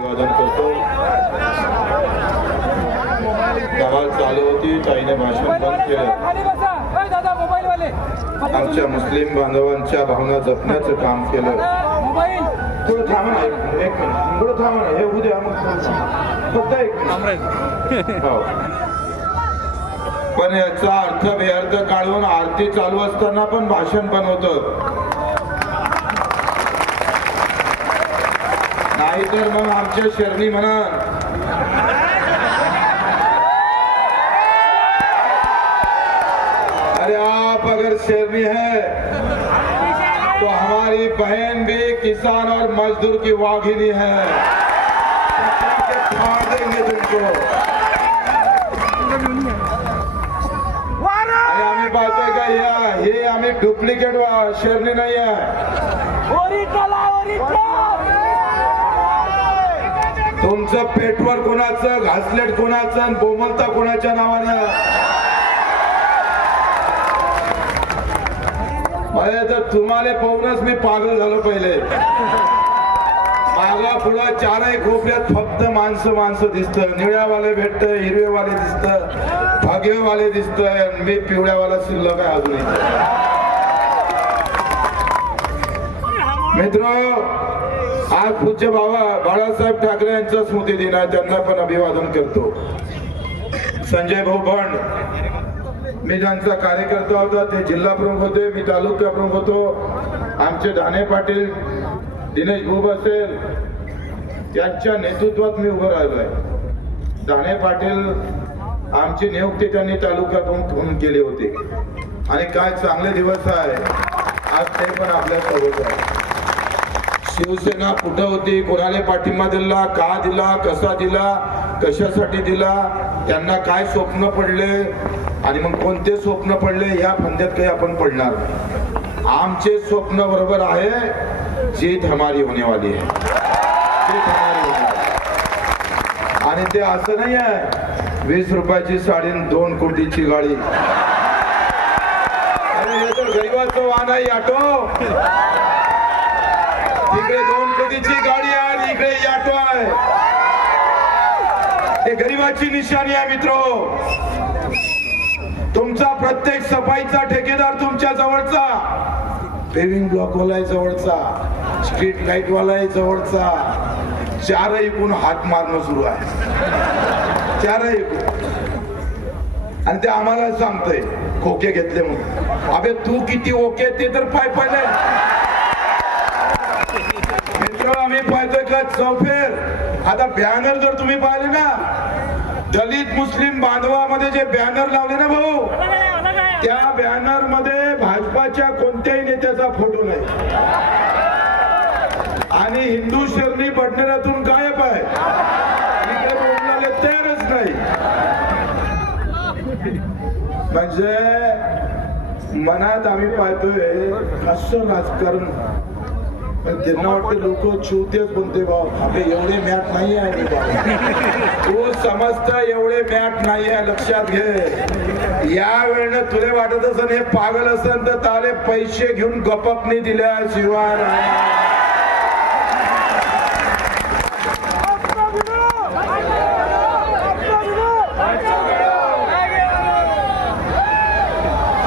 अभिवादन करतो. धमाल चालू होती ताईने भाषण बंद केलं. आमच्या मुस्लिम बांधवांच्या भावना जपण्याचं काम केलं. थोडं थांबा ना एक मिनिट थोडं थांबा ना हे उद्या मग फक्त एक हो. पण याचा अर्थ बेअर्थ काढून आरती चालू असताना पण भाषण बनवतं नाहीतर मग आमच्या शरणी म्हणा अरे आप अगर शेरनी है तो हमारी बहन भी किसान और मजदूर की वाघिनी है। फाड़ देंगे तुमको। आणि आम्ही पाहतोय का या हे आम्ही डुप्लिकेट शेरणी नाही आहे तुमचं पेटवर कोणाचं घासलेट कोणाचं आणि बोमलता कोणाच्या नावानं? मला तर तुम्हाला पाहूनच मी पागल झालो पहिले. मागा पुढं चारही खोपऱ्यात फक्त माणसं माणसं दिसत. निळ्यावाले भेटत हिरवेवाले दिसत फगेवाले दिसत मी पिवळ्यावाला शिल्लक आहे अजून मित्र आज पूज्य बाबा बाळासाहेब ठाकरे यांचा स्मृती दिन आहे त्यांना पण अभिवादन करतो. संजय भाऊ भंड मी ज्यांचा कार्यकर्ता होता ते जिल्हा प्रमुख होते मी तालुका प्रमुख होतो. आमचे धाने पाटील दिनेश भूप असेल त्यांच्या नेतृत्वात मी उभं राहिलो आहे धाने पाटील आमची नियुक्ती त्यांनी तालुका प्रमुख म्हणून केली होती. आणि काय चांगले दिवस आहे आज ते पण आपल्यासोबत आहे शिवसेना कुठं होती? कोणाला पाठिंबा दिला? का दिला? कसा दिला? कशासाठी दिला? त्यांना काय स्वप्न पडले? आणि मग कोणते स्वप्न पडले? या फंद्यात काही आपण पडणार आमचे स्वप्न बरोबर आहे. जीत हमारी होने वाली है आणि ते असं नाही आहे. वीस रुपयाची साडी दोन कोटीची गाडी. अरे हे तर गरीबाचं वाहन आहे ऑटो. इकडे दोन कोटीची गाडी आहे आणि इकडे ऑटो आहे हे गरीबाची निशाणी आहे मित्र. तुमचा प्रत्येक सफाईचा ठेकेदार तुमच्या जवळचा. पेविंग ब्लॉकवालाय जवळचा. स्ट्रीट लाइट वाला जवळचा. चारही एकूण हात मारणं सुरू आहे. चारही एकूण आणि ते आम्हाला सांगतय खोके घेतले म्हणून. अबे तू किती ओके ते तर पाय पाहिजे आम्ही चौफेर आता बॅनर जर तुम्ही पाहिले ना दलित मुस्लिम बांधवामध्ये जे बॅनर लावले ना भाऊ त्या बॅनरमध्ये भाजपाच्या कोणत्याही नेत्याचा फोटो नाही. आणि हिंदू शरणी बडनेरातून गायब आहे. बोलणारे तयारच नाही. म्हणजे मनात आम्ही पाहतोय असं राजकारण. त्यांना वाटतं लोक चिवतेच बोलते भाव आपले एवढे मॅट नाही आहे तू समजत एवढे मॅट नाही आहे लक्षात घे. या वेळेनं तुला वाटत असेल हे पागल असेल तर ताले पैसे घेऊन गपकनी दिल्या शिवाय.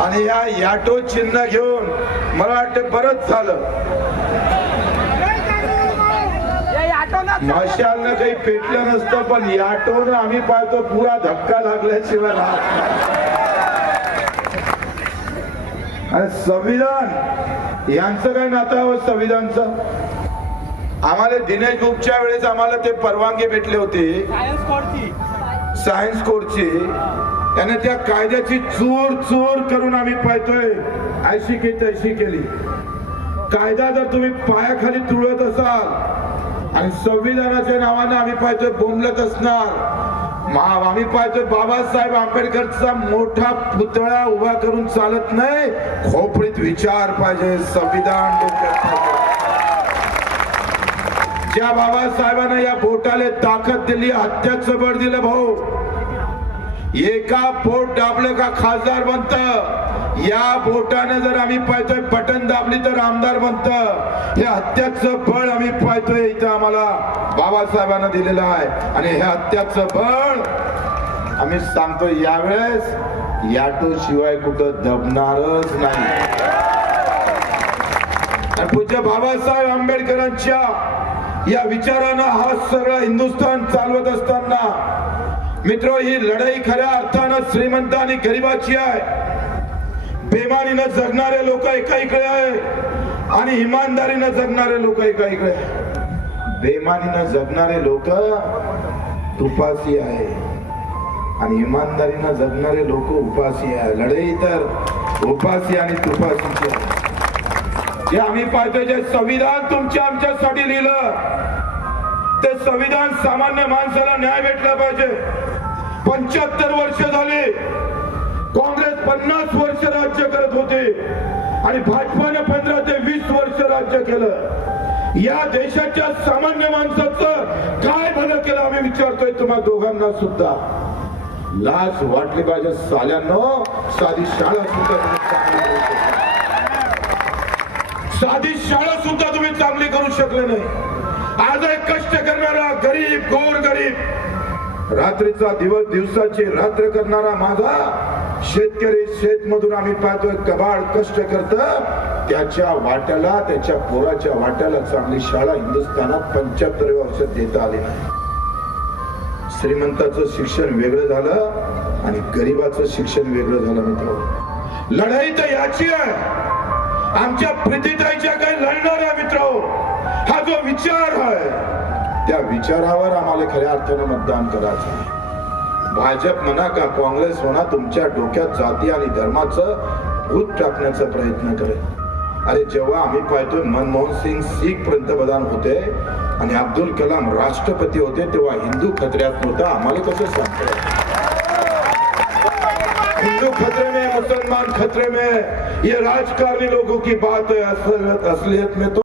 आणि या याटो चिन्ह घेऊन मला वाटतं बरंच झालं. मशालनं काही पेटलं नसतं पण याटोनं आम्ही पाहतो पुरा धक्का लागल्याशिवाय राहत. आणि संविधान यांचं काय नातं हवं संविधानचं? आम्हाला दिनेश गुप्तच्या वेळेस आम्हाला ते परवानगी भेटले होते. सायन्स कोडची त्याने त्या कायद्याची चोर चोर करून आम्ही पाहतोय. ऐशी की तैशी केली. कायदा जर तुम्ही पायाखाली तुळत असाल आणि संविधानाच्या नावाने आम्ही पाहतोय बोंबलत असणार. आम्ही पाहतोय बाबासाहेब आंबेडकरचा मोठा पुतळा उभा करून चालत नाही. खोपडीत विचार पाहिजे संविधान ज्या बाबासाहेबांना या बोटाले ताकद दिली हत्याचं बळ दिलं भाऊ. एका पोट दाबलं का खासदार बनतं? या बोटाने जर आम्ही पाहतोय बटन दाबली तर आमदार म्हणत हे हत्याचं बळ आम्ही पाहतोय इथं आम्हाला. बाबासाहेबांना दिलेलं आहे. आणि हे हत्याचं बळ आम्ही सांगतो यावेळेस याटो शिवाय कुठं दबणारच नाही. आणि पूज्य बाबासाहेब आंबेडकरांच्या या विचारानं हा सगळं हिंदुस्थान चालवत असताना मित्र ही लढाई खऱ्या अर्थानं श्रीमंत आणि गरिबाची आहे. बेमानीनं जगणारे लोक एका इकडे आहे आणि इमानदारीनं जगणारे लोक एका इकडे आहे. बेमानीनं जगणारे लोक तुपासी आहे आणि इमानदारीनं जगणारे लोक उपासी आहे. लढाई तर उपासी आणि तुपासीची आहे. जे आम्ही पाहतोय जे संविधान तुमच्या आमच्यासाठी लिहिलं ते संविधान सामान्य माणसाला न्याय भेटला पाहिजे. पंच्याहत्तर वर्ष झाली आणि भाजपाने पंधरा ते वीस वर्ष राज्य केलं. या देशाच्या सामान्य माणसाचं काय भलं केलं आम्ही विचारतोय तुम्हा दोघांना सुद्धा. लाज वाटली पाहिजे साल्यांनो. साधी शाळा सुद्धा तुम्ही चांगली करू साधी शाळा सुद्धा तुम्ही चांगली करू शकले नाही. आज एक कष्ट करणारा गरीब गोर गरीब रात्रीचा दिवस दिवसाची रात्र करणारा माझा शेतकरी शेतमधून आम्ही पाहतोय कबाड कष्ट करत. त्याच्या वाट्याला त्याच्या पोराच्या वाट्याला चांगली शाळा हिंदुस्थानात पंच्याहत्तर वर्षात देता आली. नाही श्रीमंताचं शिक्षण वेगळं झालं आणि गरीबाचं शिक्षण वेगळं झालं मित्र लढाई तर याची आहे. आमच्या प्रीतीताईच्या काही लढणाऱ्या मित्र हा जो विचार आहे त्या विचारावर आम्हाला खऱ्या अर्थानं मतदान करायचं आहे. भाजप म्हणा का काँग्रेस म्हणा तुमच्या डोक्यात जाती आणि धर्माचं भूत टाकण्याचा प्रयत्न करेल. अरे जेव्हा आम्ही पाहतोय मनमोहन सिंग शीख पंतप्रधान होते आणि अब्दुल कलाम राष्ट्रपती होते तेव्हा हिंदू खतऱ्यात नव्हता. आम्हाला कसं सांगतो हिंदू खतरे में मुसलमान खतरे में ये राजकारणी लोगों की बात है असलियत में तो